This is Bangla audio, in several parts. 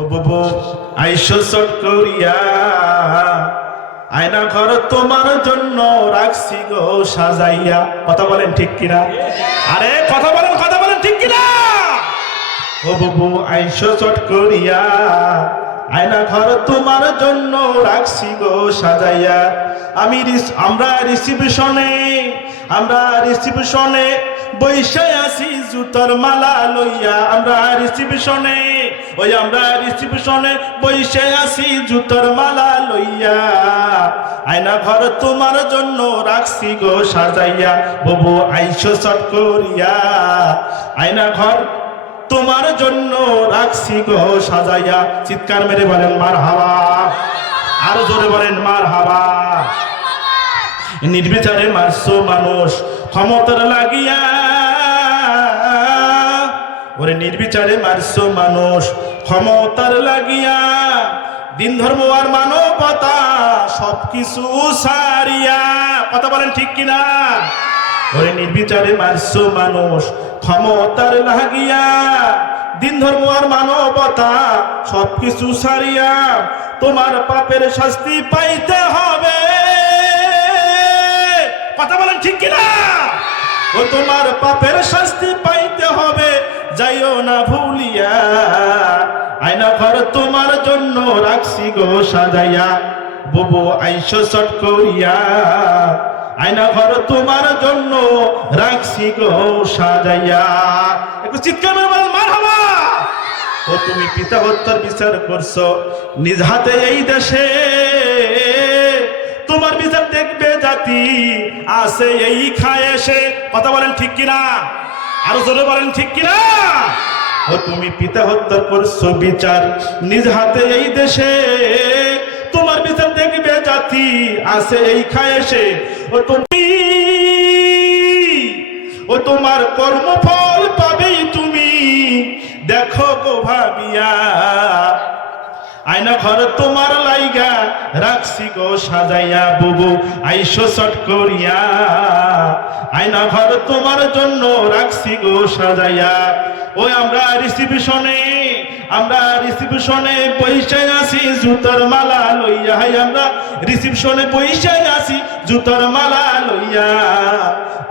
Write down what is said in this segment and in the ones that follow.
ও বুবু আইসো চট করিয়া, আয়না ঘর তোমার জন্য রাখছি গো সাজাইয়া। কথা বলেন ঠিক কিনা? আরে কথা বলেন ঠিক কিনা? ও বুবু আইসো চট করিয়া, আয়না ঘর তোমার জন্য রাখছি গো সাজাইয়া। আমরা রিসিপশনে বৈশে আছি জুতোর মালা লইয়া। আমরা রিসিপশনে বৈশে আছি জুতোর মালা লইয়া। আয়না ঘর তোমার জন্য রাখছি গো সাজাইয়া। বুবু আইসো চট করিয়া, আয়না ঘর তোমার জন্য রাখছি গো সাজাইয়া। চিৎকার মেরে বলেন মারহাবা, আরো জোরে বলেন মারহাবা। নির্বিচারে মারছো মানুষ ক্ষমতার লাগিয়া, ওরে নির্বিচারে মারছো মানুষ ক্ষমতার লাগিয়া। দিন ধর্ম আর মানবতা সবকিছু সারিয়া। কথা বলেন ঠিক কিনা? ওরে নির্বিচারে মারছো মানুষ ক্ষমতার লাগিয়া, দিন ধর্ম আর মানবতা সবকিছু সারিয়া। তোমার পাপের শাস্তি পাইতে হবে। কথা বলেন ঠিক কিনা? ও তোমার পাপের শাস্তি পাইতে হবে, যাইও না ভুলিয়া। আয়না ঘর তোমার জন্য রাখছি গো সাজাইয়া। বুবু আইসো চট করিয়া, আয়না ঘর তোমার জন্য রাখছি গো সাজাইয়া। একটু চিৎকার করে মারহাবা। ও তুমি পিতা হত্যার বিচার করছো নিজ হাতে এই দেশে, তোমার বিচার দেখবে জাতি আছে এই খায় এসে। কথা বলেন ঠিক কিনা? আরো জোরে বলেন ঠিক কিনা? ও তুমি পিতা হত্যা করছো বিচার নিজ হাতে এই দেশে, তোমার বিচার দেখবে জাতি আছে এই খায় এসে। ও তোমার কর্মফল পাবেই তুমি, দেখো গো ভাবিয়া। আয়না ঘর তোমার লাইগা রাখছি গো সাজাইয়া। বুবু আইসো চট করিয়া, আয়না ঘর তোমার জন্য রাখছি গো সাজাইয়া। ওই আমরা রিসিপশনে বৈশে আছি জুতার মালা লইয়া। আমরা রিসিপশনে বৈশে আছি জুতার মালা লইয়া।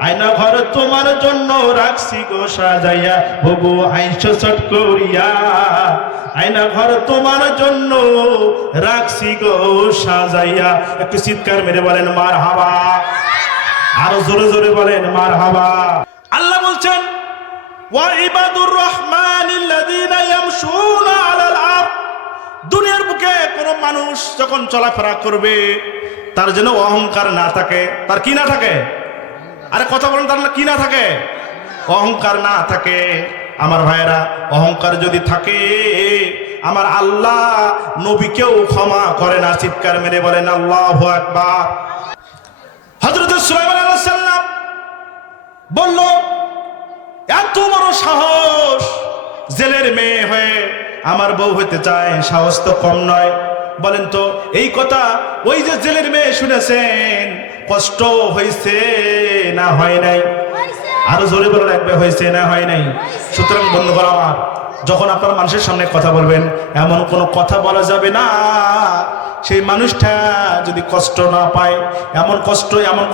আয়না ঘর তোমার জন্য রাখছি গো সাজাইয়া। বুবু আইসো চট করিয়া, আয়না ঘর তোমার জন্য রাখছি গো সাজাইয়া। একটু চিৎকার মেরে বলেন মারহাবা, আরো জোরে জোরে বলেন মারহাবা। আল্লাহ বলছেন ওয়া ইবাদুর রহমানিল্লাযীনা ইয়ামশুনা আলাল আরদ। দুনিয়ার বুকে কোন মানুষ যখন চলাফেরা করবে তার যেন অহংকার না থাকে। তার কি না থাকে? আরে কথা বলেন, তার কি না থাকে? অহংকার না থাকে। আমার ভাইয়েরা, অহংকার যদি থাকে আমার আল্লাহ নবীকেও ক্ষমা করে না। চিৎকার মেরে বলেন আল্লাহু আকবার। হযরত সুলাইমান আলাইহিস সালাম বলল, এত বড় সাহস, জেলের মেয়ে হয়ে আমার বউ হতে চায়, সাহস তো কম নয়। বলেন তো এই কথা ওই যে জেলের মেয়ে শুনেছেন, কষ্ট হয়েছে না হয় নাই? আরো জোরে বলে রাখবে, হয়েছে না হয় নাই? সুতরাং বন্ধুগণ আমার, যখন আপনারা মানুষের সামনে কথা বলবেন এমন কোনো কথা বলা যাবে না সেই মানুষটা যদি কষ্ট না পায়। এমন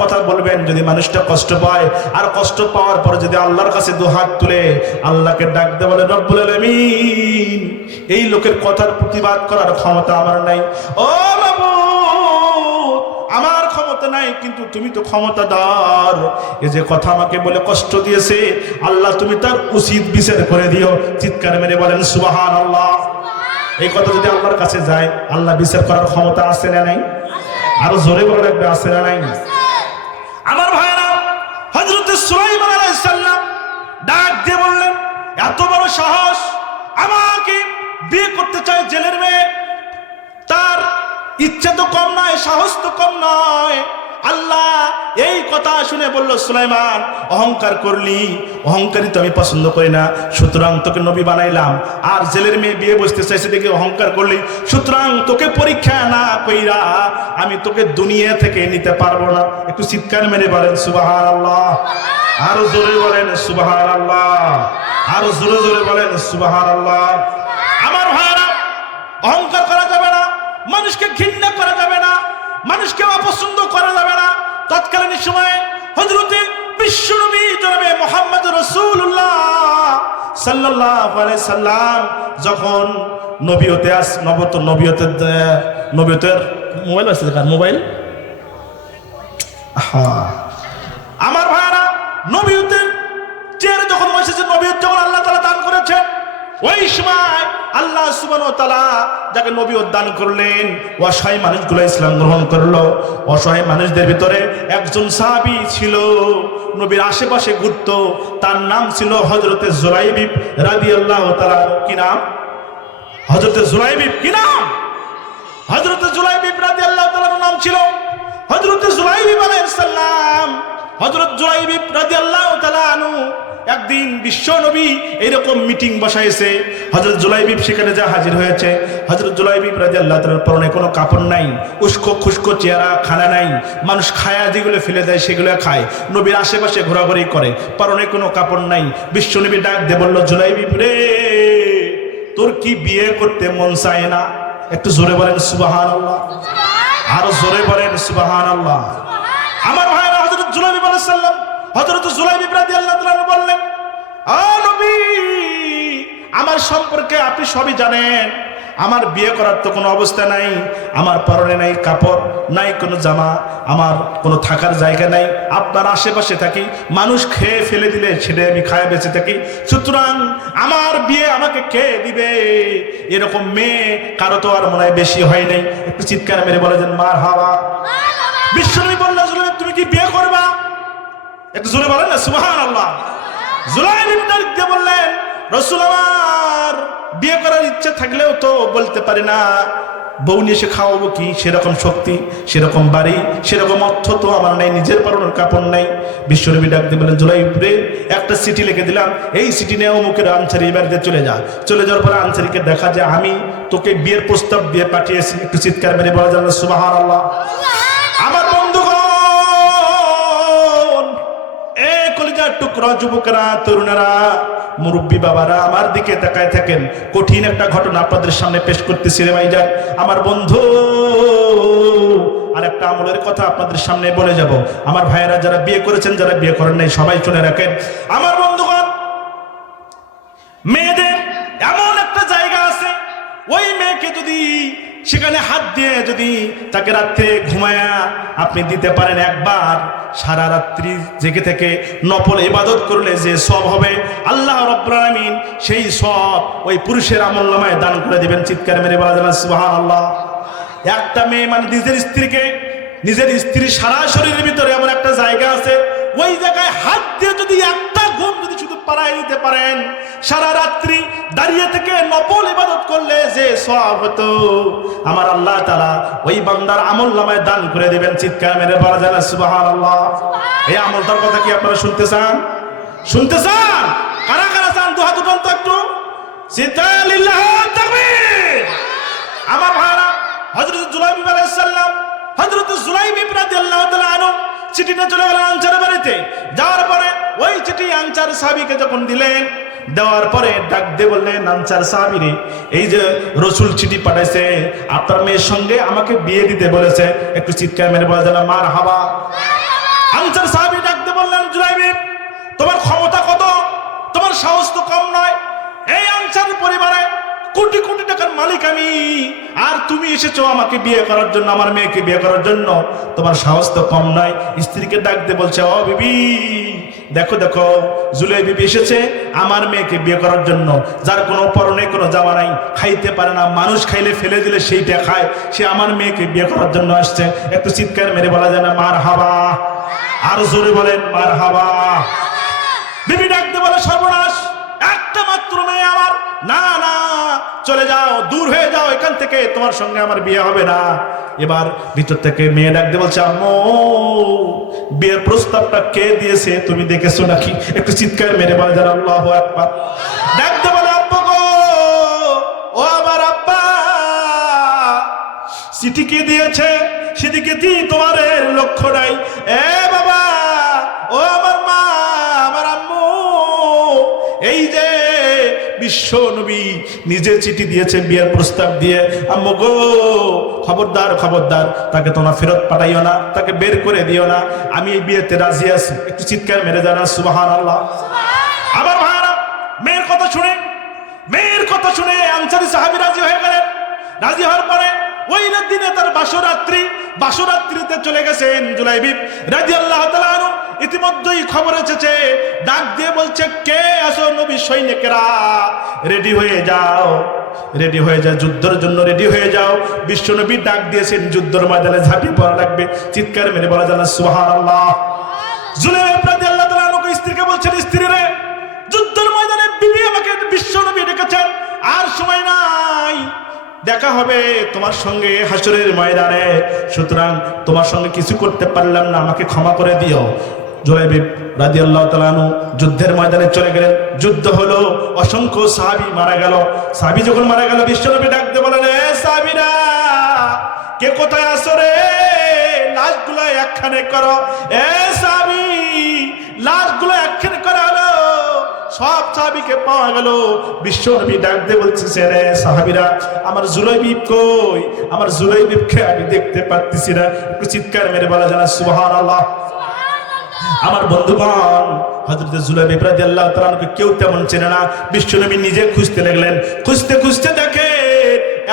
কথা বলবেন যদি মানুষটা কষ্ট পায়। আর কষ্ট পাওয়ার পর যদি আল্লাহর কাছে দুহাত তুলে আল্লাহকে ডাক দে, বলে রব্বুল আলামিন এই লোকের কথার প্রতিবাদ করার ক্ষমতা আমার নাই। ও বাবু, আমার ক্ষমতা নাই, কিন্তু তুমি তো ক্ষমতাদার। এই যে কথা আমাকে বলে কষ্ট দিয়েছে, আল্লাহ তুমি তার উচিত বিচার করে দিও। চিৎকার মেরে বলেন সুবহানাল্লাহ। এই কথা যদি আল্লাহর কাছে যায়, আল্লাহ বিচার করার ক্ষমতা আছে না নাই? আরো জোরে বলে রাখবে, আছে না নাই? আমার ভাইরা, হযরত সুলাইমান আলাইহিস সালাম ডাক দিয়ে বললেন, এত বড় সাহস, আমাকে বিয়ে করতে চায় জেলের মেয়ে। তার ইচ্ছা তো কম নয়, সাহস তো কম নয়। আল্লাহ এই কথা শুনে বলল, সুলাইমান অহংকার করলি, অহংকারী তো আমি পছন্দ করি না, সুতরাং তোকে নবী বানাইলাম। আর জেলের মেয়ে বিয়ে বসতে চাইছে দেখে অহংকার করলি, সুতরাং তোকে পরীক্ষা না কইরা আমি তোকে দুনিয়া থেকে নিতে পারবো না। একটু চিৎকার মেরে বলেন সুবহানাল্লাহ। আরো জোরে বলেন সুবহানাল্লাহ। আরো জোরে জোরে বলেন সুবহানাল্লাহ। আমার ভাইরা, মানুষকে ঘৃণা করা যাবে না, মানুষকে অপছন্দ করা যাবে না। তৎকালীন সময়ে হযরতে বিশ্বনবী জনাবে মুহাম্মদ রাসূলুল্লাহ সাল্লাল্লাহু আলাইহি সাল্লাম যখন নবীয়তের মোবাইল আছে, মোবাইল আমার ভাইরা, নবীয়তের চেহারা যখন বসেছে, নবীয়ত যখন আল্লাহ তাআলা দান করেছেন, ওই সময় আল্লাহ সুবহানাহু ওয়া তাআলা যাকে নবীয়ত দান করলেন, অসহায় মানুষগুলো ইসলাম গ্রহণ করলো। অসহায় মানুষদের ভিতরে একজন সাহাবী ছিল, নবীর আশেপাশে ঘুরতো, তার নাম ছিল হযরতে জুলাইবিব রাদিয়াল্লাহু তাআলা। কি নাম? হযরতে জুলাইবিব। কি নাম? হযরতে জুলাইবিব রাদিয়াল্লাহু তাআলার নাম ছিল। হযরতে জুলাইবিব আলাইহিস সালাম, হযরত জুলাইবিব রাদিয়াল্লাহু তাআলা আনহু একদিন বিশ্ব নবী এরকম মিটিং বসাইছে, হযরত জুলাইবিব সেখানে যা হাজির হয়েছে। হযরত জুলাইবিব রাদিয়াল্লাহু তাআলার পরনে কোনো কাপড় নাই, উস্কো খুস্কো চেহারা, খানা নাই, মানুষ খায়া যেগুলো ফেলে দেয় সেগুলো খায়, নবীর আশেপাশে ঘোরাঘুরি করে, পরনে কোনো কাপড় নাই। বিশ্ব নবী ডাক দিয়ে বলল, জুলাইবিব রে, তোর কি বিয়ে করতে মন চায় না? একটু জোরে বলেন সুবহানাল্লাহ, আরো জোরে বলেন সুবহানাল্লাহ। আমার ভাইরা, হযরত জুলাইবিব আলাইহিস সালাম, হযরত জুলাইবিব রাদিয়াল্লাহু তাআলা বললেন, ও নবী, আমার সম্পর্কে আপনি সবই জানেন, আমার বিয়ে করার তো কোনো অবস্থা নাই, আমার পরনে নাই কাপড়, নাই কোনো জামা, আমার কোনো থাকার জায়গা নাই, আপনার আশেপাশে থাকি, মানুষ খেয়ে ফেলে দিলে সেটা আমি খায় বেঁচে থাকি, সুতরাং আমার বিয়ে আমাকে কে দিবে? এরকম মেয়ে কারো তো আর মনে হয় বেশি হয় নাই। একটু চিৎকার মেরে বলে যেন মারহাবা। বিশ্বনবী বললেন, জুলাইবিব তুমি কি বিয়ে করবা? একটু জোরে বলেন না সুবহানাল্লাহ। জুলাইবিব ডাকতে বললেন, রাসূল, আমার বিয়ে করার ইচ্ছা থাকলেও তো বলতে পারি না, বউ নিয়ে এসে খাওয়াবো কি? সেরকম শক্তি, সেরকম বাড়ি, সেরকম অর্থ তো আমার নাই, নিজের পরনের কাপড় নাই। বিশ্বনবী ডাকতে বললেন, জুলাইবিব রে, একটা চিঠি লিখে দিলাম, এই চিঠি নিয়ে অমুকের আনসারি বাড়িতে চলে যা। চলে যাওয়ার পরে আনসারিকে দেখা যায় আমি তোকে বিয়ের প্রস্তাব দিয়ে পাঠিয়েছি। একটু চিৎকার মেরে বলা যাবে সুবহানাল্লাহ। আমার বন্ধুগণ, এ কলিজার টুকরা যুবকরা, তরুণেরা, মুরব্বী বাবারা, আমার দিকে তাকায় থাকেন। কঠিন একটা ঘটনা আপনাদের সামনে পেশ করতেছি রে ভাইজান, আমার বন্ধু। আর একটা আমলের কথা আপনাদের সামনে বলে যাব। আমার ভাইয়েরা, যারা বিয়ে করেছেন, যারা বিয়ে করেন নাই, সবাই শুনে রাখেন। আমার বন্ধুগণ, মেয়েদের এমন একটা জায়গা আছে, ওই মেয়েকে যদি সেখানে হাত দিয়ে যদি তাকে রাত্রে ঘুমায়া আপনি দিতে পারেন, একবার সারা রাত্রি জেগে থেকে নফল ইবাদত করলে যে সওয়াব হবে, আল্লাহ রাব্বুল আলামিন সেই সওয়াব ওই পুরুষের আমলনামায় দান করে দিবেন। চিৎকার মেরে বলা যাবে সুবহানাল্লাহ। একটা মেয়ে মানে নিজের স্ত্রীর সারা শরীরের ভিতরে এমন একটা জায়গা আছে, ওই জায়গায় হাত দিয়ে যদি একটা ঘুম যদি শুধু পাড়ায় দিতে পারেন, সারা রাত্রি দাঁড়িয়ে থেকে নফল ইবাদত করলে যে সওয়াব হতো, আমার আল্লাহ তাআলা ওই বান্দার আমলনামায় দান করে দিবেন। চিৎকার মেরে বলা যায় না সুবহানাল্লাহ। এই আমলটার কথা কি আপনারা শুনতে চান? শুনতে চান? কারা কারা চান? দু হাত উঠান তো একটু। সিতালিল্লাহ তাকবীর। আমার ভাইরা, হযরত জুলাইবিব আলাইহিস সালাম, হযরত জুলাইবিব রাদিয়াল্লাহু তাআলা আনহু চিঠিটা চলে গেলেন আনসারের বাড়িতে। যাওয়ার পরে ওই চিঠি আনসার সাহাবীকে যখন দিলেন, দেওয়ার পরে ডাক দিয়ে বললেন, আনসার সাহাবী রে, এই যে রাসূল চিঠি পাঠাইছে, আপনার মেয়ের সঙ্গে আমাকে বিয়ে দিতে বলেছে। একটু চিৎকার মেরে বলা যায় না মারহাবা। আনসার সাহাবী ডাক দিয়ে বললেন, জুলাইবিব, তোমার ক্ষমতা কত? তোমার সাহস তো কম নয়। এই আনসারের পরিবারে কোটি কোটি টাকার মালিক আমি, আর তুমি এসেছো আমাকে বিয়ে করার জন্য, আমার মেয়েকে বিয়ে করার জন্য, তোমার সাহস তো কম নয়। স্ত্রীকে ডাক দিয়ে বলছে, ও বিবি, দেখো দেখো, জুলাইবিব এসেছে আমার মেয়েকে বিয়ে করার জন্য, যার কোনো পরনে কোনো জামা নাই, খাইতে পারে না, মানুষ খাইলে ফেলে দিলে সেইটা খায়, সে আমার মেয়েকে বিয়ে করার জন্য আসছে। একটু চিৎকার মেরে বলা যায় না মারহাবা। আর জোরে বলেন মারহাবা। বিবি ডাক দিয়ে বলে, সর্বনাশ, একটা মাত্র মেয়ে আমার, না না, চলে যাও, দূর হয়ে যাও এখান থেকে, তোমার সঙ্গে আমার বিয়ে হবে না। এবার ভিতর থেকে মেয়ে ডাক দিয়ে বলছে, আম্মু, বিয়ের প্রস্তাবটা কে দিয়েছে তুমি দেখেছো নাকি? একটু চিৎকার মেরে বলে যারা আল্লাহু আকবার। ডাক দিয়ে বলে, আব্বু গো, ও আমার আব্বা, চিঠি কে দিয়েছে সেদিকে তোমার লক্ষ্য নাই। এ বাবা, ও আমার মা, আমার আম্মু, এই যে বিশ্ব নবী নিজে চিঠি দিয়েছে বিয়ের প্রস্তাব দিয়ে, আম্মু গো খবরদার খবরদার, তাকে তোমরা ফেরত পাঠাইও না, তাকে বের করে দিও না, আমি এই বিয়েতে রাজি আছি। একটু চিৎকার মেরে জানা সুবহানাল্লাহ। আমার ভাইরা, মেয়ের কথা শুনে আনসারী সাহাবী রাজি হয়ে গেলেন। রাজি হওয়ার পরে ওই দিনে তার বাসরাত্রিতে চলে গেছেন জুলাইবিব রাদিয়াল্লাহু তাআলা আনহু। ইতিমধ্যেই খবর এসেছে, ডাক দিয়ে বলছে, কে আসো নবী সৈনিকেরা, রেডি হয়ে যাও, যুদ্ধের জন্য রেডি হয়ে যাও। বিশ্বনবী ডাক দিয়েছেন, যুদ্ধের ময়দানে ঝাঁপিয়ে পড়া লাগবে। চিৎকার মেরে বলা যায় না সুবহানাল্লাহ। জুলাইবিব রাদিয়াল্লাহু তাআলা আনহু স্ত্রীকে বলছেন, স্ত্রী রে, যুদ্ধের ময়দানে বিবি আমাকে বিশ্বনবী ডেকেছেন, আর সময় নাই, দেখা হবে তোমার সঙ্গে হাসরের ময়দানে, সুতরাং তোমার সঙ্গে কিছু করতে পারলাম না, আমাকে ক্ষমা করে দিও। জুলাইবিব রাদিয়াল্লাহু তাআলা আনহু যুদ্ধের ময়দানে চলে গেলেন। যুদ্ধ হলো, অসংখ্য সাহাবী মারা গেল। সাহাবী যখন মারা গেল, বিশ্বনবী ডাক দিয়ে বলেন, এ সাহাবীরা, কে কোথায় আছো রে? লাশগুলো একখানে করো। এ সাহাবী, লাশগুলো একখানে করা হলো। সব সাহাবীকে পাওয়া গেল। বিশ্বনবী ডাক দিয়ে বলছে, রে সাহাবীরা, আমার জুলাইবিব কই? আমার জুলাইবিবকে আমি দেখতে পাচ্ছি না। একটু চিৎকার মেরে বলা যায় না সুবহানাল্লাহ। আমার বন্ধুগণ, হযরত জুলাইবিব রাদিয়াল্লাহু তাআলা আনহু কেউ তেমন চেনে না। বিশ্বনবী নিজে খুঁজতে লাগলেন। খুঁজতে দেখে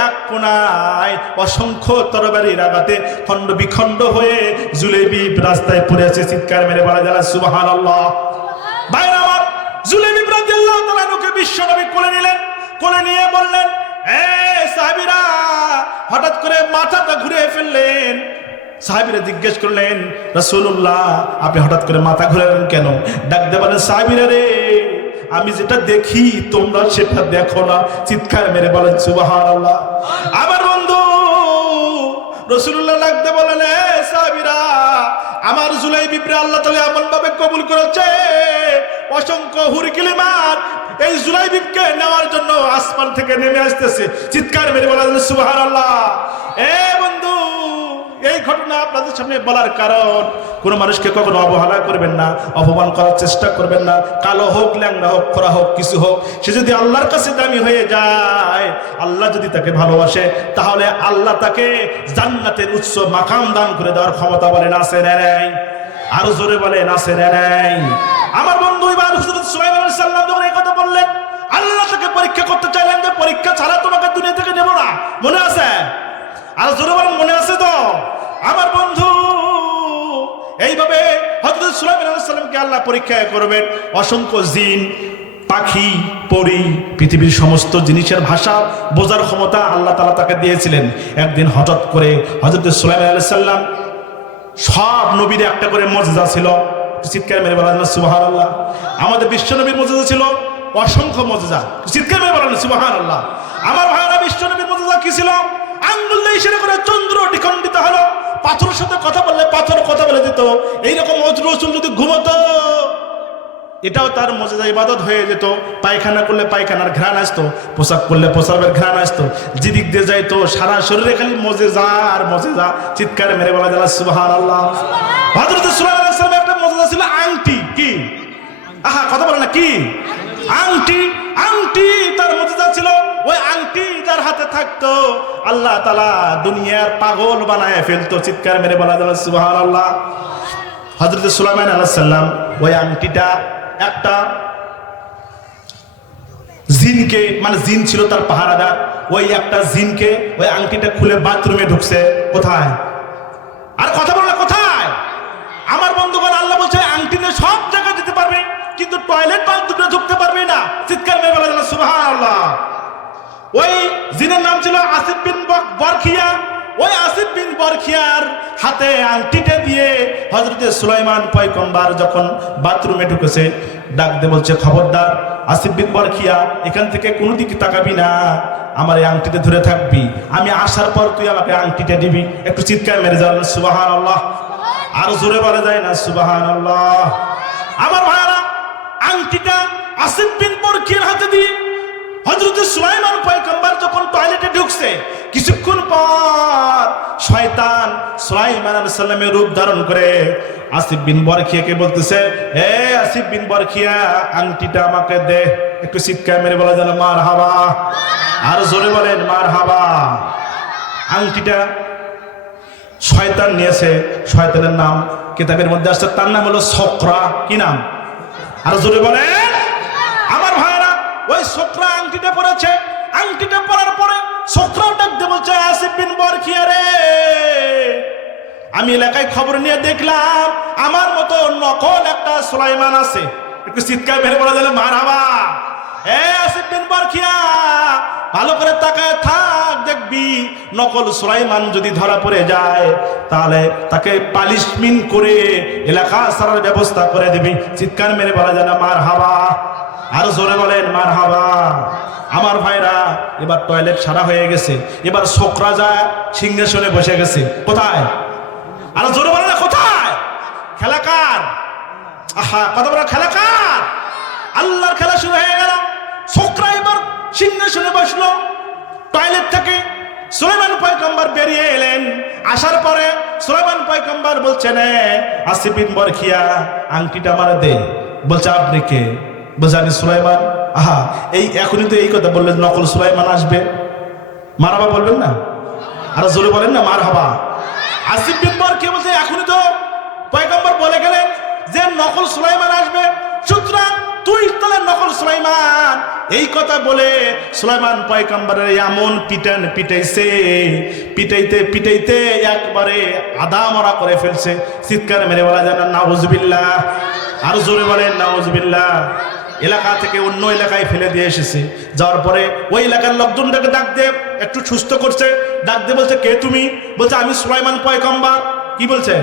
এক কোণায় অসংখ্য তরবারির আঘাতে খণ্ড বিখণ্ড হয়ে জুলাইবিব রাস্তায় পড়ে আছে। চিৎকার মেরে বলা যায় না সুবহানাল্লাহ। ভাইরা আমার, জুলাইবিব রাদিয়াল্লাহু তাআলা আনহুকে বিশ্বনবী কোলে নিলেন। কোলে নিয়ে বললেন, এ সাহাবীরা, হঠাৎ করে মাথাটা ঘুরিয়ে ফেললেন। সাহাবীরা জিজ্ঞেস করলেন, রাসূলুল্লাহ, আপনি হঠাৎ করে মাথা ঘুরালেন কেন? ডাক দিয়ে বলেন, সাহাবীরা রে, আমি যেটা দেখি তোমরা সেটা দেখো না। চিৎকার মেরে বলেন সুবহানাল্লাহ। আমার বন্ধু রাসূলুল্লাহ ডাক দিয়ে বলেন, এ সাহাবীরা, আমার জুলাইবিবরে আল্লাহ তাআলা এমন ভাবে কবুল করেছে, অসংখ্য হুরি কিলিমাত এই জুলাইবিবকে নেওয়ার জন্য আসমান থেকে নেমে আসতেছে। চিৎকার মেরে বলেন সুবহানাল্লাহ। এ বন্ধু, এই ঘটনা আপনাদের সামনে বলার কারণ, কোন মানুষকে কখনো অবহেলা করবেন না, অপমান করার চেষ্টা করবেন না। কালো হোক, ল্যাংড়া হোক, খোরা হোক, কিছু হোক, সে যদি আল্লাহর কাছে দামি হয়ে যায়, আল্লাহ যদি তাকে ভালোবাসে, তাহলে আল্লাহ তাকে জান্নাতের উচ্চ মাকাম দান করে দেওয়ার ক্ষমতা বলেন আছে না নাই? আরো জোরে বলেন আছে না নাই? আমার বন্ধু, এবার হযরত সুলাইমান আলাইহিস সালাম যখন এই কথা বললেন, আল্লাহ তাকে পরীক্ষা করতে চাইলেন যে পরীক্ষা ছাড়া তোমাকে দুনিয়া থেকে নেব না। মনে আছে? আর জোরে বলেন মনে আছে তো? আমার বন্ধু, এইভাবে হযরত সুলাইমান আলাইহিস সালামকে আল্লাহ পরীক্ষা করবেন। অসংখ্য জিন, পাখি, পরী, পৃথিবীর সমস্ত জিনিসের ভাষা বোঝার ক্ষমতা আল্লাহ তাআলা তাকে দিয়েছিলেন। একদিন হঠাৎ করে হযরত সুলাইমান আলাইহিস সালাম, সব নবীর একটা করে মুজিজা ছিল। চিৎকার মেরে বলেন সুবহানাল্লাহ। আমাদের বিশ্ব নবীর মুজিজা ছিল অসংখ্য মুজিজা। চিৎকার মেরে বলেন সুবহানাল্লাহ। আমার ভাইরা, বিশ্ব নবীর মুজিজা কি ছিল? আঙ্গুল দিয়ে ইশারা করে চন্দ্র দ্বিখণ্ডিত হলো। পাথরের সাথে কথা বললে পাথর কথা বলে দিত। এইরকম রসুল যদি ঘুমতো, এটাও তার মুজিজা, ইবাদত হয়ে যেত। পায়খানা করলে পায়খানার ঘ্রাণ আসতো, পোশাক করলে পোশাকের ঘ্রাণ আসতো। যেদিক দিয়ে যাইতো সারা শরীরে খালি মুজিজা আর মুজিজা। চিৎকার মেরে বলা যায় সুবহানাল্লাহ। হযরত সুলাইমান আলাইহিস সালামের একটা মুজিজা ছিল আংটি। কি? আহা, কথা বলে না, কি? আংটি। আংটি তার মুজিজা ছিল। ওই আংটি যার হাতে থাকতো, আল্লাহ তাআলা দুনিয়ার পাগল বানায় ফেলতো। চিৎকার মেরে বলা যায় সুবহানাল্লাহ। হযরত সুলাইমান আলাইহিস সালাম ওই আংটিটা একটা জিনকে, মানে জিন ছিল তার পাহারাদার, ওই একটা জিনকে ওই আংটিটা খুলে বাথরুমে ঢুকছে। কোথায়? আর কথা বলে কোথায়? আমার বন্ধুগণ, আল্লাহ বলছে আংটি নিয়ে সব জায়গায় যেতে পারবে, কিন্তু টয়লেট বাথরুমে ঢুকতে পারবে না। চিৎকার মেরে বলা যায় সুবহানাল্লাহ। ওই জিনের নাম ছিল আসিফ বিন বরখিয়া। ওই আসিফ বিন বরখিয়ার হাতে আংটিটা দিয়ে হযরত সুলাইমান পয়গম্বর যখন বাথরুমে ঢুকেছে, ডাক দিয়ে বলছে, খবরদার আসিফ বিন বরখিয়া, এখান থেকে কোনো দিকে তাকাবি না, আমার এই আংটিতে ধরে থাকবি। আমি আসার পর তুই আমাকে আংটিটা দিবি। একটু চিৎকার মেরে যাবেন সুবহানাল্লাহ। আর জোরে বলা যায় না সুবহানাল্লাহ। আমার ভাইরা, আংটিটা আসিফ বিন বরখিয়ার হাতে দিয়ে হযরত সুলাইমান পয়গম্বর যখন টয়লেটে ঢুকছে, কিছুক্ষণ পর শয়তান সুলাইমান আলাইহিস সালামের রূপ ধারণ করে আসিফ বিন বরখিয়াকে বলতেছে, এ আসিফ বিন বরখিয়া, আংটিটা আমাকে দে। একটু চিৎকার মেরে বলা যেন মারহাবা, আর জোরে বলেন মারহাবা। আংটিটা শয়তান নিয়েছে, শয়তানের নাম কিতাবের মধ্যে আসছে, তার নাম হলো সকরা। কি নাম? আর জোরে বলেন। আমার ভাইরা, ওই সকরা আংটিটা পরেছে। আংটিটা পরার পরে সকরা ডাকতে বলছে, আসিফ বিন বরখিয়া রে, আমি এলাকায় খবর নিয়ে দেখলাম আমার মতো নকল একটা সুলাইমান আছে। একটু চিৎকার মেরে বলা যাবে মারহাবা। এ আসিফ বিন বরখিয়া, ভালো করে তাকায় থাক, দেখবি নকল সুলাইমান যদি ধরা পড়ে যায় তাহলে তাকে পানিশমেন্ট করে এলাকা ছাড়ার ব্যবস্থা করে দিবি। চিৎকার মেরে বলা যায় না মারহাবা, আরো জোরে বলেন মারহাবা। আমার ভাইরা, এবার টয়লেট সারা হয়ে গেছে, এবার ছোকরা যায় সিংহাসনে বসে গেছে। কোথায়? আরো জোরে বলে না কোথায়? খেলা কার? আহা, কথা বলা, খেলা কার? আল্লাহর খেলা শুরু হয়ে গেল। ছোকরা এবার সিংহাসনে বসলো। টয়লেট থেকে সুলাইমান পয়গম্বর বেরিয়ে এলেন। আসার পরে সুলাইমান পয়গম্বর বলছেন, আসিফ বিন বরখিয়া, আংটিটা আমার দে। বলছে, আপনি কে? বলছে, আমি সুলাইমান। আহা, এই এখনই তো এই কথা বললেন নকল সুলাইমান আসবে। মারহাবা বলবেন না? আর জোরে বলেন না মারহাবা। আসিফ বিন বরখিয়া বলছে, এখনই তো পয়গম্বর বলে গেলেন যে নকল সুলাইমান আসবে, সুতরাং তুই তাহলে নকল সুলাইমান। এই কথা বলে সুলাইমান পয়গম্বরের এমন পিটান পিটাইছে, পিটাইতে পিটাইতে একবারে আধা মরা করে ফেলছে। চিৎকার মেরে বলা যায় না নাউজুবিল্লাহ, আর জোরে বলেন নাউজুবিল্লাহ। এলাকা থেকে অন্য এলাকায় ফেলে দিয়ে এসেছে। যাওয়ার পরে ওই এলাকার লোকজনটাকে ডাক দিয়ে একটু সুস্থ করছে। ডাক দিয়ে বলছে, কে তুমি? বলছে, আমি সুলাইমান পয়গম্বর। কি বলছে?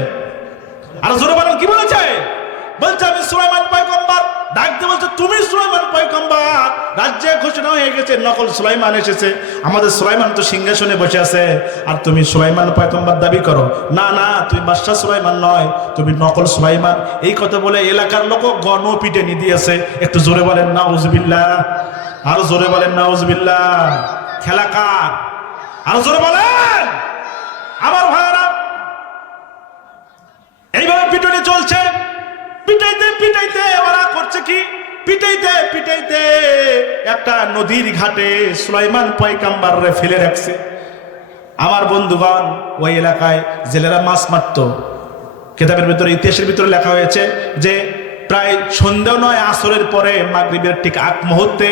আর জোরে বলেন, কি বলেছে? বলছে, আমি সুলাইমান পয়গম্বর। ডাক দিয়ে বলছে, তুমি সুলাইমান পয়গম্বর? রাজ্যে ঘোষণা হয়ে গেছে নকল সুলাইমান এসেছে। আমাদের সুলাইমান তো সিংহাসনে বসে আছে, আর তুমি সুলাইমান পয়গম্বর দাবি করো? না না, তুমি বাদশাহ সুলাইমান নয়, তুমি নকল সুলাইমান। এই কথা বলে এলাকার লোক গণপিটে নিয়ে দিয়েছে। একটু জোরে বলেন নাউজুবিল্লাহ, আরো জোরে বলেন নাউজুবিল্লাহ। খেলা কার? আরো জোরে বলেন। আমার ভাইরা, এইভাবে পিটুনি চলছে। পিটাইতে পিটাইতে ওরা করছে কি? পিটাইতে পিটাইতে একটা নদীর ঘাটে সুলাইমান পয়গম্বররে ফেলে রাখছে। আমার বন্ধুগণ, ওই এলাকায় জেলেরা মাছ মারত। কিতাবের ভিতরে, ইতিহাসের ভিতরে লেখা হয়েছে যে প্রায় সন্ধ্যা নয়, আসরের পরে মাগরিবের ঠিক আগ মুহূর্তে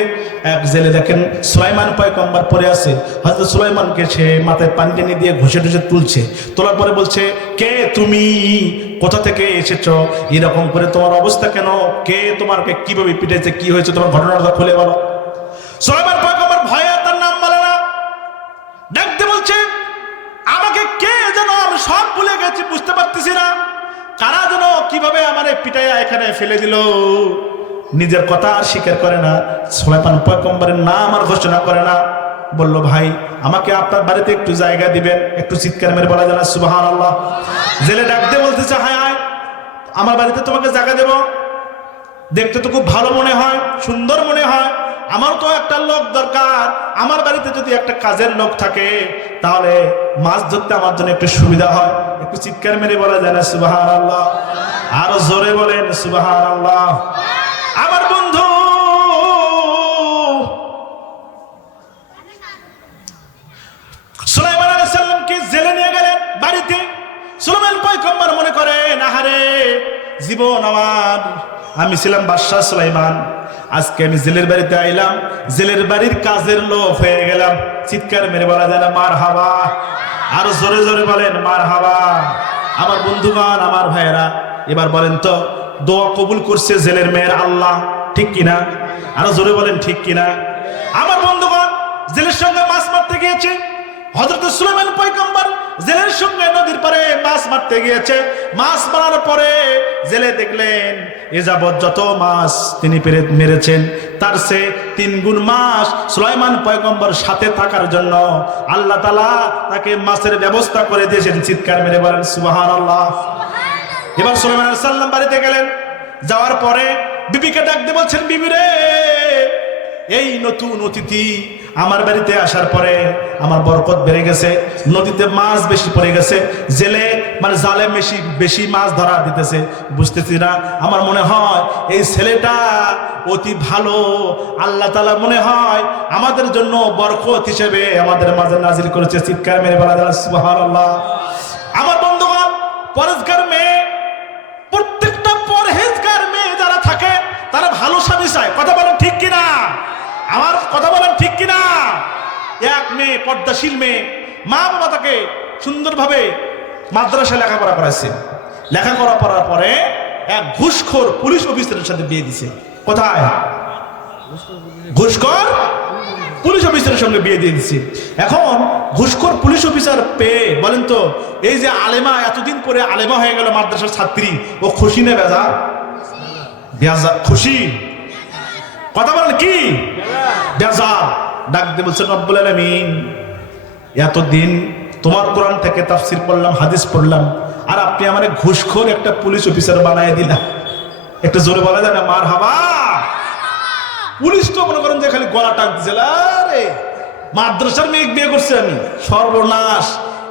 এক জেলে দেখেন সুলাইমান পয়গম্বর পড়ে আছে। হযরত সুলাইমানকে সে মাথায় পানি টেনে দিয়ে ঘষে ঘষে তুলছে। তোলার পরে বলছে, কে তুমি? কোথা থেকে এসেছো? এরকম করে তোমার অবস্থা কেন? কে তোমাকে কিভাবে পিটাইছে? কি হয়েছে? তোমার ঘটনাটা খুলে বলো। সুলাইমান পয়গম্বর ভয়ে তার নাম বলে না। দেখতে বলছে, আমাকে কে যেন আমি সব ভুলে গেছি, বুঝতে পারতেছি না। কারা যেন কিভাবে আমার পিটাইয়া এখানে ফেলে দিল। নিজের কথা আর স্বীকার করে না। সুলাইমান পয়গম্বরের নাম আর ঘোষণা করে না। বলল, ভাই, আমাকে আপনার বাড়িতে একটু জায়গা দিবেন? একটু চিৎকার মেরে বলা যায় না সুবহানাল্লাহ। জেলে ডাকতে বলতেছে, হায় হায়, আমার বাড়িতে তোমাকে জায়গা দেব? দেখতে তো খুব ভালো মনে হয়, সুন্দর মনে হয়। আমার তো একটা লোক দরকার। আমার বাড়িতে যদি একটা কাজের লোক থাকে তাহলে মাছ ধরতে আমার জন্য একটু সুবিধা হয়। একটু চিৎকার মেরে বলা যায় না সুবহানাল্লাহ, আরো জোরে বলেন সুবহানাল্লাহ। আমার বন্ধু, সুলাইমান আলাইহিস সালামকে জেলে নিয়ে গেলেন বাড়িতে। সুলাইমান পয়গম্বর মনে করেন, আহারে, জীবন আমার, আমি ছিলাম বাদশাহ সুলাইমান, আজকে আমি জেলের বাড়িতে আইলাম, জেলের বাড়ির কাজের লোক হয়ে গেলাম। চিৎকার মেরে বলা যায় না মারহাবা, আরো জোরে জোরে বলেন মারহাবা। আমার বন্ধুগণ, আমার ভাইয়েরা, এবার বলেন তো, দোয়া কবুল করছে জেলের মেয়ের আল্লাহ, ঠিক কিনা? আরো জোরে বলেন ঠিক কিনা? আমার বন্ধুগণ, জেলের সঙ্গে মাছ মারতে গিয়েছে হযরত সুলাইমান পয়গম্বর। জেলের সঙ্গে নদীর পারে মাছ মারতে গিয়েছে। মাছ মারার পরে জেলে দেখলেন এ যাবৎ যত মাছ তিনি মেরেছেন তার সে 3 গুণ মাছ সুলাইমান পয়গম্বর সাথে থাকার জন্য আল্লাহ তাআলা তাকে মাছের ব্যবস্থা করে দিয়েছেন। চিৎকার মেরে বলেন সুবহানাল্লাহ। এবার সুলাইমান আলাইহিস সালাম বাড়িতে গেলেন। যাওয়ার পরে বিবিকে ডাক দিয়ে বলছেন, বিবি রে, এই নতুন অতিথি আমার বাড়িতে আসার পরে আমার বরকত বেড়ে গেছে, নদীতে মাছ বেশি পড়ে গেছে, জেলে মানে জালে বেশি বেশি মাছ ধরা দিতেছে, বুঝতেছি না। আমার মনে হয় এই ছেলেটা অতি ভালো, আল্লাহ তাআলা মনে হয় আমাদের জন্য বরকত হিসেবে আমাদের মাঝে নাজিল করেছে। চিৎকার মেরে বলা যায় সুবহানাল্লাহ। আমার বন্ধুগণ, পরেজগার মেয়ে, প্রত্যেকটা পরহেজগার মেয়ে যারা থাকে তারা ভালো স্বামী চায়। কথা বলেন ঠিক কিনা? আমার কথা বলেন ঠিক কিনা? এক মেয়ে পর্দাশীল মেয়ে, মা বাবা তাকে সুন্দরভাবে মাদ্রাসায় লেখাপড়া করাইছে। লেখাপড়া করার পরে এক ঘুষখোর পুলিশ অফিসারের সাথে বিয়ে দিছে। কোথায়? ঘুষখোর পুলিশ অফিসারের সঙ্গে বিয়ে দিয়ে দিচ্ছে। এখন ঘুষখোর পুলিশ অফিসার পেয়ে বলেন তো, এই যে আলেমা এতদিন পরে আলেমা হয়ে গেল মাদ্রাসার ছাত্রী, ও খুশি না বেজার? বেজার খুশি। কথা বলেন কি? বেজার। ডাক দিয়ে বলছেন, রব্বুল আলামিন, এতদিন তোমার কোরআন থেকে তাফসীর পড়লাম, হাদিস পড়লাম, আর আপনি আমারে ঘুষখোর একটা পুলিশ অফিসার বানায় দিলা। একটু জোরে বলা যায় না মারহাবা? পুলিশ তো মনে করেন যে খালি গলা টানতেছে, আরে মাদ্রাসার মেয়ে বিয়ে করছে আমি, সর্বনাশ।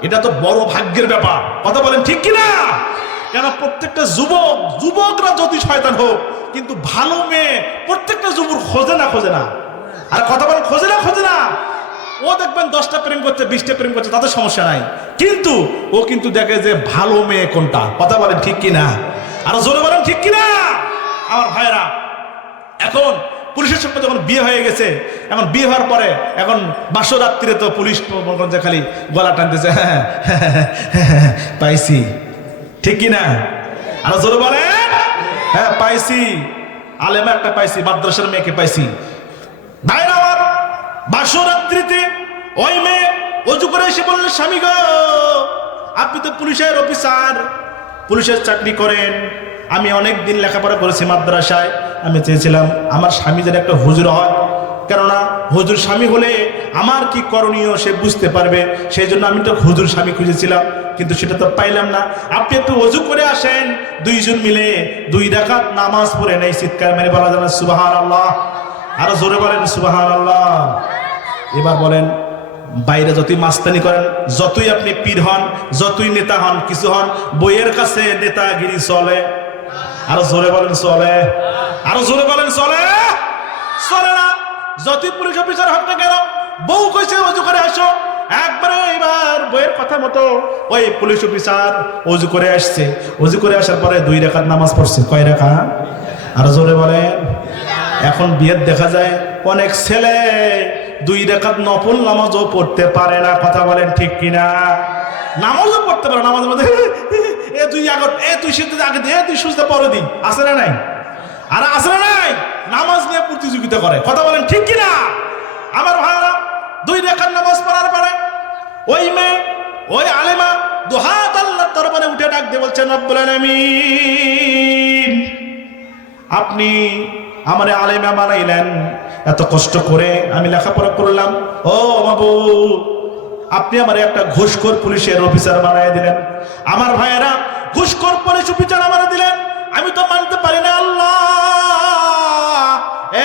এটা তো বড় ভাগ্যের ব্যাপার। কথা বলেন ঠিক কিনা? কেন প্রত্যেকটা যুবকরা যদি শয়তান হোক, কিন্তু ভালো মেয়ে প্রত্যেকটা যুবক খোঁজে না। আর কথা বলেন খোঁজে না। ও দেখবেন 10টা প্রেম করছে, 20টা প্রেম করছে, তাদের সমস্যা নাই, কিন্তু ও কিন্তু দেখে যে ভালো মেয়ে কোনটা। কথা বলেন ঠিক কিনা? আর জোরে বলেন ঠিক কিনা? আমার ভাইরা, এখন পুলিশের সঙ্গে যখন বিয়ে হয়ে গেছে, এখন বিয়ে হওয়ার পরে এখন বাসরাত্রিরে তো পুলিশ যে খালি গলা টানতেছে, পাইছি। ঠিক কিনা? আর জোরে বলেন, হ্যাঁ পাইছি, আলেমা একটা পাইছি, মাদ্রাসার মেয়েকে পাইছি। ভাইরা আমার, বাসরাত্রিতে ওই মেয়ে অজু করে এসে বললেন, স্বামী গো, আপনি তো পুলিশের অফিসার, পুলিশের চাকরি করেন, আমি অনেক দিন লেখাপড়া করেছি মাদ্রাসায়, আমি চেয়েছিলাম আমার স্বামী যেন একটা হুজুর হয়, কেননা হুজুর স্বামী হলে আমার কি করণীয় সে বুঝতে পারবে, সেই জন্য আমি তো হুজুর স্বামী খুঁজেছিলাম, কিন্তু সেটা তো পাইলাম না। আপনি একটু অজু করে আসেন, দুইজন মিলে 2 রাকাত নামাজ পড়ে নেই। চিৎকার মেরে বলা যাবে সুবহানাল্লাহ। আরো জোরে বলেন সুবহানাল্লাহ। এবার বলেন, বাইরে যতই মাস্তানি করেন, যতই আপনি পীর হন, যতই নেতা হন, কিছু হন, বইয়ের কাছে নেতাগিরি চলে? আরো জোরে বলেন চলে? আরো জোরে বলেন চলে? চলে না। যতই পুলিশ অফিসার হোক না কেন, বউ কইছে অজু করে আসো, একবারে এবার বইয়ের কথা মতো ওই পুলিশ অফিসার অজু করে আসছে। অজু করে আসার পরে 2 রাকাত নামাজ পড়ছে। কয় রাকাত? আরো জোরে বলেন। এখন বিয়ের দেখা যায় অনেক ছেলে 2 রাকাত নফল নামাজও পড়তে পারে না। কথা বলেন ঠিক কিনা? নামাজও পড়তে পারে, নামাজের মধ্যে তুই সিদ্ধ আগে দে, তুই সুস্থ পরে দিই, আসে না নাই? আর আসে না নাই? নামাজ নিয়ে প্রতিযোগিতা করে। কথা বলেন ঠিক কিনা? আমার ভাইরা, 2 রাকাত নামাজ পড়ার পরে ওই মেয়ে, ওই আলেমা দুহাত আল্লাহর দরবারে উঠে ডাক দিয়ে বলছেন, রব্বুল আলামিন, আপনি আমারে আলেমা বানাইলেন, এত কষ্ট করে আমি লেখাপড়া করলাম, ও মাবুদ, আপনি আমারে একটা ঘুষখোর পুলিশের অফিসার বানাই দিলেন। আমার ভাইয়েরা, ঘুষখোর পুলিশ অফিসার আমারে দিলেন, আমি তো মানতে পারি না আল্লাহ।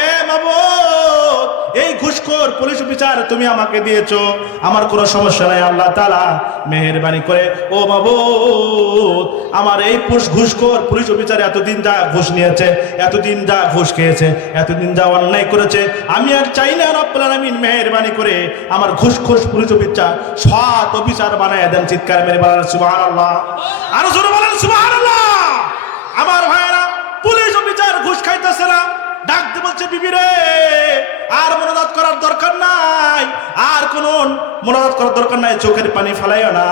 এ মাবুদ, এই ঘুষখোর পুলিশ অফিসার তুমি আমাকে দিয়েছো, আমার কোনো সমস্যা নাই, আল্লাহ তাআলা মেহেরবানি করে ও মাবুদ, আমার এই ঘুষখোর পুলিশ অফিসার এতদিন যা ঘুষ নিয়েছে, এতদিন যা ঘুষ খেয়েছে, এতদিন যা অন্যায় করেছে, আমি আর চাই না, রব্বুল আলামিন মেহেরবানি করে আমার ঘুষখোর পুলিশ অফিসার সৎ অফিসার বানায় দেন। চিৎকার মেরে বলেন সুবহানাল্লাহ। আরো জোরে বলেন সুবহানাল্লাহ। আমার ভাইরা, পুলিশ অফিসার ঘুষ খাইতেছে না, ডাক দিয়ে বলছে, বিবি রে, আর মোনাজাত করার দরকার নাই, আর কোন মোনাজাত করার দরকার নাই, চোখের পানি ফেলাইও না,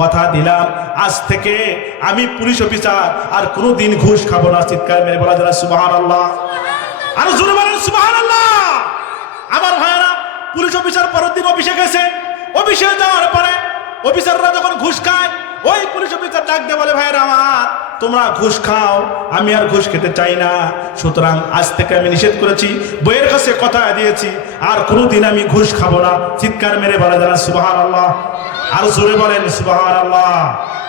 কথা দিলাম আজ থেকে আমি পুলিশ অফিসার আর কোনোদিন ঘুষ খাবো না। চিৎকার মেরে বলা যায় সুবহানাল্লাহ। আর জোরে বলেন সুবহানাল্লাহ। আমার ভাইরা, পুলিশ অফিসার পরের দিন অফিসে গেছে। অফিসে যাওয়ার পরে অফিসাররা যখন ঘুষ খায়, ওই পুলিশ অফিসার ডাক দিয়ে বলে, ভাইরা আমার, তোমরা ঘুষ খাও, আমি আর ঘুষ খেতে চাই না, সুতরাং আজ থেকে আমি নিষেধ করেছি, বইয়ের কাছে কথা দিয়েছি, আর কোনোদিন আমি ঘুষ খাবো না। চিৎকার মেরে বলা যায় সুবহানাল্লাহ। আর জোরে বলেন সুবহানাল্লাহ।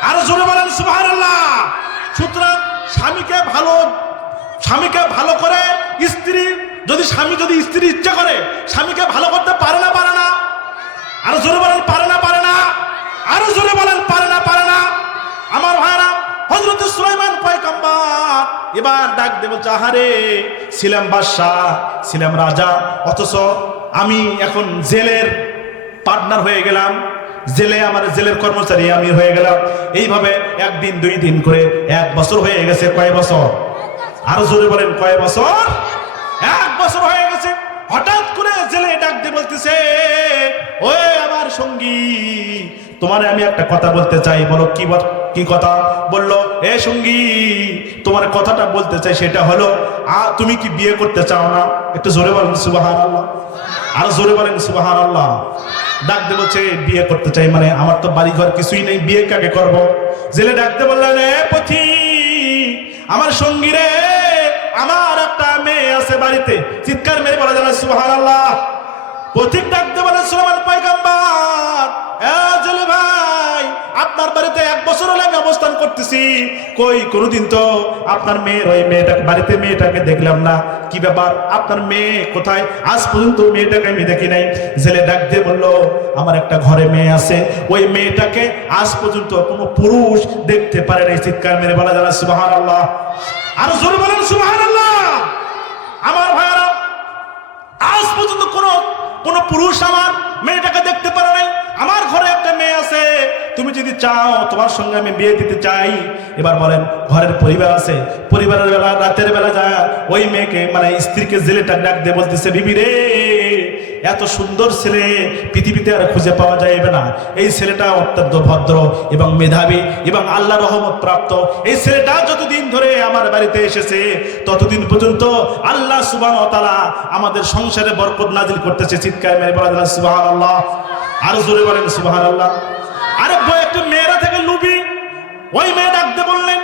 আর জোরে বলেন সুবহানাল্লাহ। সুতরাং স্বামীকে ভালো করে স্বামী যদি স্ত্রী ইচ্ছা করে স্বামীকে ভালো করতে পারে না? আরো জোরে বলেন পারে না? আরো জোরে বলেন পারে না? আমার এবার ডাক দেব, আহারে ছিলাম বাদশাহ, ছিলাম রাজা, অথচ আমি এখন জেলের পার্টনার হয়ে গেলাম, জেলে আমার জেলের কর্মচারী আমি হয়ে গেলাম। এইভাবে একদিন 2 দিন করে 1 বছর হয়ে গেছে। কয় বছর? আরো জোরে বলেন, কয় বছর? 1 বছর হয়ে গেছে। হঠাৎ করে জেলে ডাক দিয়ে বলতেছে, ওই আমার সঙ্গী, তোমারে আমি একটা কথা বলতে চাই। বলো কি কথা? বললো, এ সঙ্গী, তোমার কথাটা বলতে চাই, সেটা হলো তুমি কি বিয়ে করতে চাও না? একটু জোরে বলেন সুবহানাল্লাহ, আরো জোরে বলেন সুবহানাল্লাহ। ডাক দিয়ে বলছে, বিয়ে করতে চাই মানে আমার তো বাড়ি ঘর কিছুই নেই, বিয়ে কাকে করব? জেলে ডাকতে বললেন, এ পথিক, আমার সঙ্গী রে, আমার একটা মেয়ে আছে বাড়িতে। চিৎকার মেরে বলা যাবে সুবহানাল্লাহ। পথিক ডাকতে বলে, সুলাইমান পয়গম্বর, জেলে ভাই, আপনার বাড়িতে 1 বছর হলে আমি অবস্থান করতেছি, কই কোনোদিন তো আপনার মেয়ের ওই বাড়িতে মেয়েটাকে দেখলাম না, কি ব্যাপার, আপনার মেয়ে কোথায়? আজ পর্যন্ত মেয়েটাকে আমি দেখি নাই। জেলে ডাক দিয়ে বললো, আমার একটা ঘরে মেয়ে আছে, ওই মেয়েটাকে আজ পর্যন্ত কোনো পুরুষ দেখতে পারে নাই। চিৎকার মেরে বলা যাবে সুবহানাল্লাহ, আরো জোরে বলেন সুবহানাল্লাহ। আমার ভাইরা, আজ পর্যন্ত কোন পুরুষ আমার মেয়েটাকে দেখতে পারে নাই। আমার ঘরে একটা মেয়ে আছে, তুমি যদি চাও তোমার সঙ্গে আমি বিয়ে দিতে চাই। এবার বলেন, ঘরের পরিবার আছে, পরিবারের বেলা রাতের বেলা যায় ওই মেয়েকে মানে স্ত্রীকে জেলেটা ডাক দিয়ে বলতেছে, বিবি রে, এত সুন্দর ছেলে পৃথিবীতে আর খুঁজে পাওয়া যাবে না। এই ছেলেটা অত্যন্ত ভদ্র এবং মেধাবী এবং আল্লাহ রহমত প্রাপ্ত। এই ছেলেটা যতদিন ধরে আমার বাড়িতে এসেছে ততদিন পর্যন্ত আল্লাহ সুবহানাহু ওয়া তাআলা আমাদের সংসারে বরকত নাজিল করতেছে। চিৎকার মেরে বলা যায় সুবহানাল্লাহ, আরো জোরে বলেন সুবহানাল্লাহ। আরে বই একটু মেয়েরা থেকে লুবি, ওই মেয়ে ডাকতে বললেন,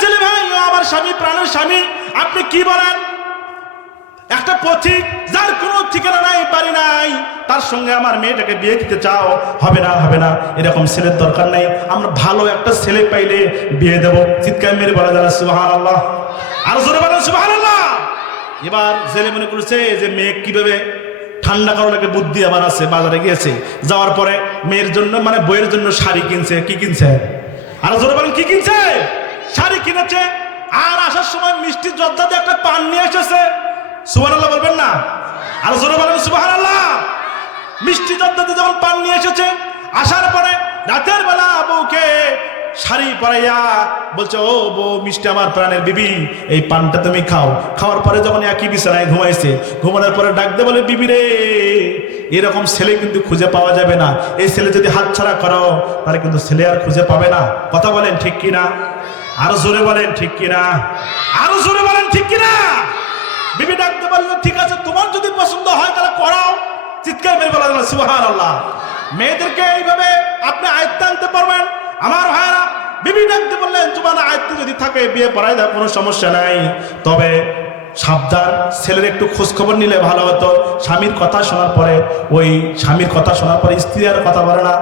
জেলে ভাই, আমার স্বামী, প্রাণের স্বামী, আপনি কি বলেন? একটা পথিক যার কোনো ঠিকানা নাই, বাড়ি নাই, তার সঙ্গে আমার মেয়েটাকে বিয়ে দিতে চাও? হবে না, হবে না, এরকম ছেলের দরকার নাই, আমরা ভালো একটা ছেলে পাইলে বিয়ে দেব। চিৎকার মেরে বলা যায় সুবহানাল্লাহ, আরো জোরে বলেন সুবহানাল্লাহ। এবার জেলে মনে করছে যে মেয়ে কিভাবে ঠান্ডা করার লাগে বুদ্ধি আমার আছে। বাজারে গিয়েছে, যাওয়ার পরে মেয়ের জন্য মানে বইয়ের জন্য শাড়ি কিনছে। কি কিনছে? আরো জোরে বলেন, কি কিনছে? শাড়ি কিনেছে। আর আসার সময় মিষ্টি জর্দাতে একটা পান নিয়ে এসেছে। সুবহানাল্লাহ বলবেন না? আরো জোরে বলেন সুবহানাল্লাহ। মিষ্টি জর্দাতে যখন পান নিয়ে এসেছে, আসার পরে রাতের বেলা বউকে শাড়ি পরাইয়া বলছে, ও বউ, মিষ্টি আমার প্রাণের বিবি, এই পানটা তুমি খাও। খাওয়ার পরে যখন একই বিছানায় ঘুমাইছে, ঘুমানোর পরে ডাকতে বলে, বিবি রে, এরকম ছেলে কিন্তু খুঁজে পাওয়া যাবে না। এই ছেলে যদি হাতছাড়া করো তাহলে কিন্তু ছেলে আর খুঁজে পাবে না। কথা বলেন ঠিক কিনা? আরো জোরে বলেন ঠিক কিনা? আরো জোরে বলেন ঠিক কিনা? বিবি ডাকতে বললো, ঠিক আছে, তোমার যদি পছন্দ হয় তাহলে করাও। চিৎকার মেরে বলা যাবে সুবহানাল্লাহ। মেয়েদেরকে এইভাবে আপনি আয়ত্তে আনতে পারবেন। আমার ভাইরা, বিবি ডাকতে বললেন, তোমার আয়ত্তে যদি থাকে বিয়ে পড়াই দেয়, কোনো সমস্যা নাই, তবে সাবধান, ছেলের একটু খোঁজ খবর নিলে ভালো হতো। স্বামীর কথা শোনার পরে, ওই স্বামীর কথা শোনার পরে স্ত্রী আর কথা বলে না।